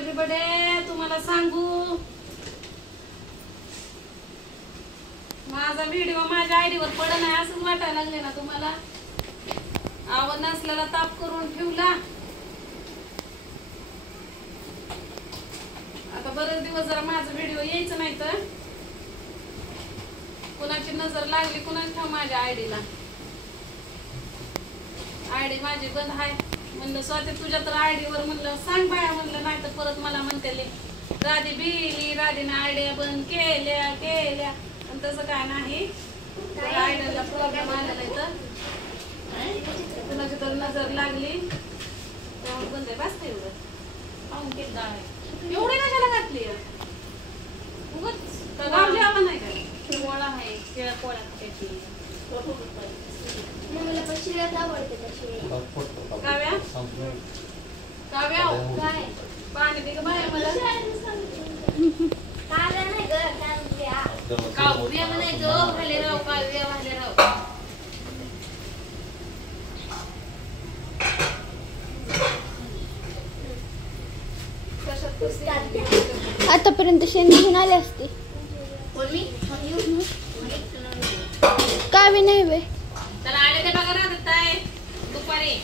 Everybody, तुम्हाला सांगू माझा व्हिडिओ माझ्या आयडीवर पडला नाही असं वाटायला लागले ना तुम्हाला. आवड नसलेला ताप करून ठेवला. आता बरेच दिवस जरा माझा व्हिडिओ यायचं नाही तर कुणाची नजर लागली कुणाच ठाव माझ्या आयडीला. आयडी माझी बंद आहे म्हणलं. स्वतः तुझ्या तर आयडीवर म्हणलं सांग बाया म्हणलं, नाही तर परत मला म्हणते राधी बिली राधीने आयडिया बंद केल्या आणि तसं काय नाही. आयडीला प्रॉब्लेम आलेला आहे तर कुणाची तर नजर लागली त्यामुळे बंद आहे. बस एवढं पाहून किती डाळ आहे एवढे कशाला घातली उगच गावली आपण नाही काय. पोळा आहे शिळ्या पोळ्या त्याची मला पण शिळ्याच आवडते. काव्या काव्या काय पाणी दे ग बाया मला. काव्या नाही ग काव्या. काव्या नाही ग भालेराव काव्या भालेराव. आतापर्यंत शेण घेऊन आले असते. काव्य नाही बाई. तर आले ते बघा राहत आहे दुपारी.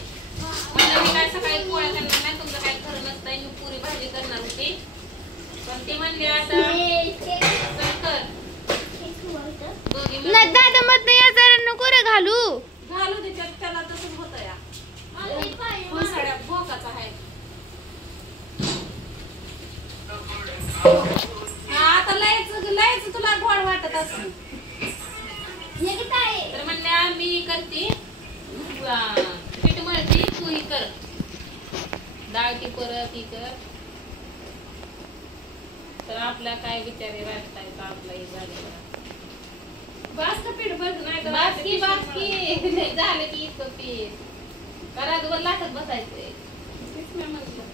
म्हणलं मी काय सकाळी पोळ्या करणार नाही, तुमचं काय खरं नसतंय. मी पुरी भाजी करणार होती पण ते म्हणले आता कर दोघी नाही दादा मत या जरा नको रे घालू घालू त्याच्यात. त्याला तसंच होतं या साड्या भोकाचा आहे. आता लयच तुला गोड वाटत असं तर म्हणल्या मी करते पीठ मळती तू ही कर डाळ ती परत ही कर. तर आपला काय विचार वाटताय का आपला हे झाले बास का पीठ बघ नाही बासकी झालं की इतकं पीठ करा दोन लाटत बसायचंय. तेच मी म्हटलं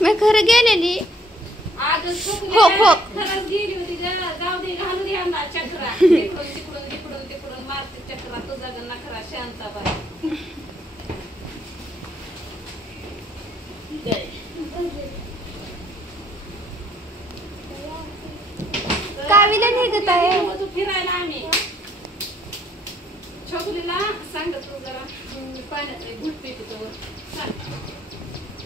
मी खरं गेलेली. आज हो. खरंच गेली होती जाऊ दे घालू दे आमला चक्रा तिकडून मारते चक्रा. तुझा ग नखरा शांताबाई. कावीला निघत आहे. तू फिरायला आम्ही छोकलीला सांग तू जरा पाण्याचं घुट पितो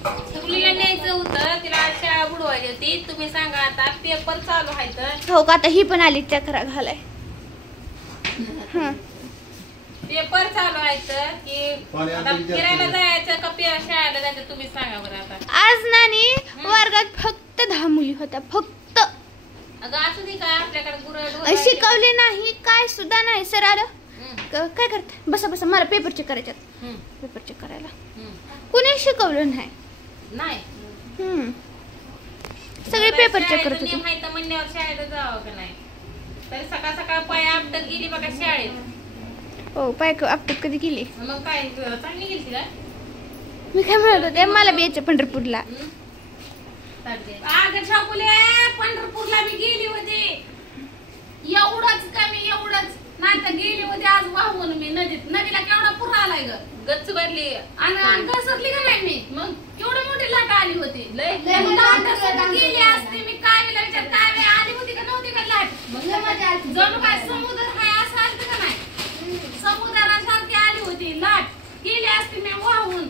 छकुलीला न्यायचं होतं. तिला शाळा बुडवायची होती. तुम्ही सांगा आता पेपर चालू आहे तर हो का आता ही पण आली चक्रा घालाय. पेपर चालू आहे तर की आता फिरायला जायचं का शाळेला जायचं तुम्ही सांगा बरं. आता आज नानी वर्गात फक्त 10 मुली होत्या फक्त. अगं असू दे काय आपल्याकडे गुरं शिकवले नाही काय सुद्धा नाही. सर आलं काय करता बसा बसा मला पेपर चेक करायच्यात. पेपर चेक करायला कुणी शिकवलं नाही. सगळे पेपर चेक करत होते. माहिती म्हणल्यावर शाळेत जावं का नाही. तरी सकाळ सकाळ पाय आपटत गेली बघा शाळेत. हो पाय आपटत कधी गेली. मग काय चांगली गेली का. मी काय म्हणत होते मला बी यायचं पंढरपूरला. अगं छकुले पंढरपूरला मी गेली होती. एवढंच कमी एवढंच नाही तर गेली होती आज वाहून मी नदीत. नदीला केवढा पूर आलाय ग गच्च भरली आणि घसरली का नाही मी. मग केवढी मोठी लाट आली होती. गेली असते मी कावेला विचार कावे आली होती का नव्हती का लाट. जणू काय समुद्र हाय असं असतं का नाही. समुद्रासारखी आली होती लाट. गेली असते मी वाहून.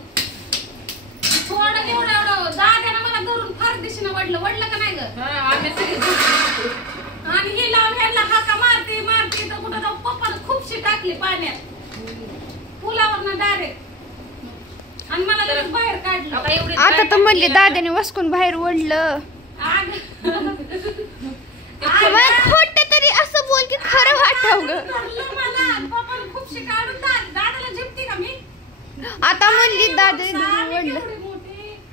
थोडं एवढं दाद्यानं मला धरून फार दिशेनं वडलं का नाही ग. आम्ही सगळे आणि हे लावून ह्याला हाका मारते तर कुठं जाऊ पप्पानं खूपशी टाकली पाण्यात पुलावर डायरेक्ट आणि मला लगेच बाहेर काढलं. आता तर म्हणले दादाने वसकून बाहेर ओढलं. खोट तरी असं बोल की खरं वाटाव ग. पप्पानं खूपशी काढून दादाला झिपते का मी. आता म्हणली दादा ओढलं.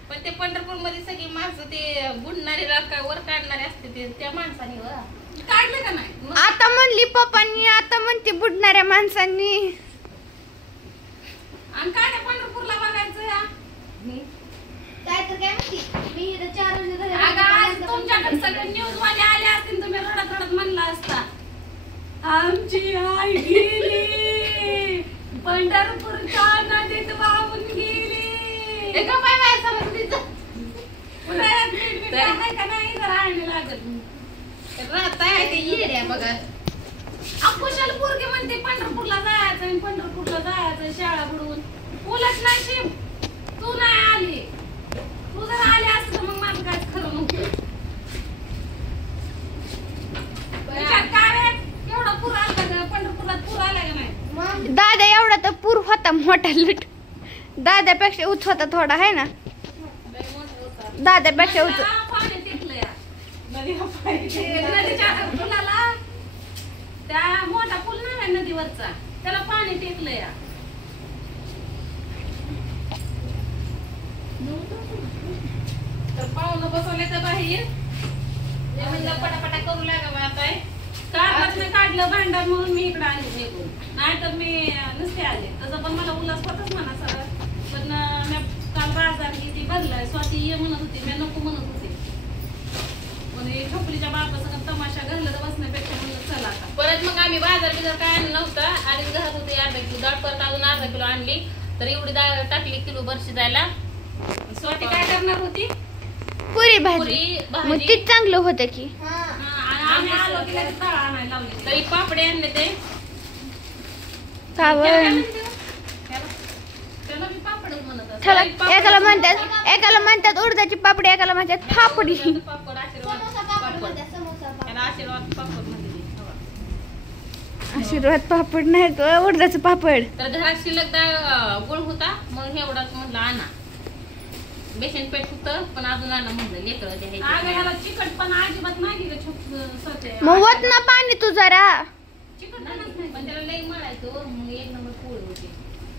पण ते पंढरपूर मध्ये सगळी माणसं ते बुडणारे वर काढणारे असते त्या माणसाने काढलं का नाही. आता म्हणली पप्पांनी आता म्हणते बुडणाऱ्या माणसांनी. आणि काय त्या पंढरपूरला बघायचं या काय तर काय म्हणती मी इथं 4 वर्ष झाले. आज तुमच्याकडे सगळे न्यूज वाले आले असतील तुम्ही रडत म्हणला असता आमची आई गेली पंढरपूरच्या नदीत वाहून गेली. एका पाय समज आहे का नाही जरा आणले लागल राहत आहे ते येड्या बघा. अकुशाल पोरगी म्हणते पंढरपूरला जायचं आणि पंढरपूरला जायचं शाळा बुडवून. बोलत नाही शिव, तू नाही आली. तू जर आली असत तर मग माझं काय खरं नव्हतं. विचार काय आहे, केवढा पूर आला का पंढरपूरला, पूर आला का नाही? दादा एवढा तर पूर होता मोठा लट. दादापेक्षा उच होता थोडा आहे ना. दादापेक्षा उच. नदीला पाणी टिकलंय. नदीच्या पुलाला त्या मोठा पूल नाही नदीवरचा, त्याला पाणी टेकलंय. तर पाहुणं बसवले तर बाहेर ते म्हणलं पटापटा करू लागा मग आता काढलं भांडण म्हणून मी इकडे आले निघून. नाहीतर मी नुसते आले. तसं पण मला उल्हास होताच म्हणा सगळं. पण मी काल बाजार किती भरलाय. स्वाती ये म्हणत होती, मी नको म्हणत होते. पण हे छोपलीच्या बापासंग तमाशा घाललं तर बसण्यापेक्षा म्हणलं चला आता. परत मग आम्ही बाजार बिजार काय आणलं नव्हतं आणि घरात होते अर्धा किलो डाळ. परत अजून अर्धा किलो आणली तर एवढी डाळ टाकली किलो बरशी जायला. स्वाती काय करणार होती? पुरी भाजी. पुरी मग भाजी तीच चांगलं होतं की. आणि आम्ही आलो की लगेच डाळ आणायला लावली. तरी पापडे आणले ते. का बरं? त्याला मी पापडच म्हणत असते. चला, एकाला म्हणतात उडदाची पापडी, एकाला म्हणतात पापडी. पापड आशीर्वाद पापड. त्याला आशीर्वाद पापड म्हणते. आशीर्वाद पापड नाही ग, उडदाचं पापड. तर घरात शिल्लक डाळ गुळ होता म्हणून एवढाच म्हणलं आणा. बेसन पेट होतं पण अजून आणा म्हणलं लेकरं जे आहे अगं ते. ह्याला चिकट पण अजिबात नाही ग स्वतः. मग वत ना पाणी तू जरा. चिकट नाही, पण त्याला लई मळायचो मग एक नंबर पोळी होती.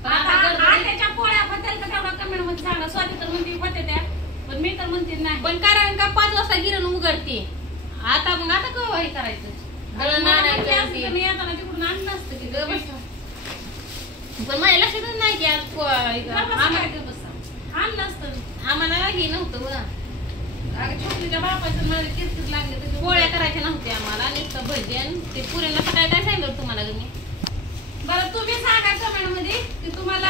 पण आता आता गडबडीत- आट्याच्या पोळ्या बद्दल का तेवढा कमेंट मध्ये सांगा. स्वाती तर म्हणते होते त्या, पण मी तर म्हणते नाही. पण कारण का 5 वाजता गिरण उघडते. आता मग आता केव्हा हे करायचं दळण आणायचं ते. मी येताना तिकडून आणलं असतं की गं बस. पण माझ्या लक्षातच नाही की आज आणलं असतं. आम्हाला हे नव्हतं बघा. अगं छोटलीच्या बापाचं मला किरकिर लागले त्याच्या पोळ्या करायच्या नव्हत्या आम्हाला नुसतं भजन ते पुऱ्यांना काय काय सांगितलं तुम्हाला तुम्ही. बरं तुम्ही सांगा कमेंट मध्ये की तुम्हाला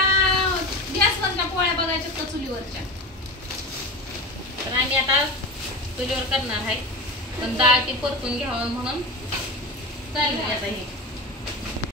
गॅसवरच्या पोळ्या बघायच्या का चुलीवरच्या. तर आम्ही आता चुलीवर करणार आहे पण डाळ ती परतून घ्यावं म्हणून चालली आता हे.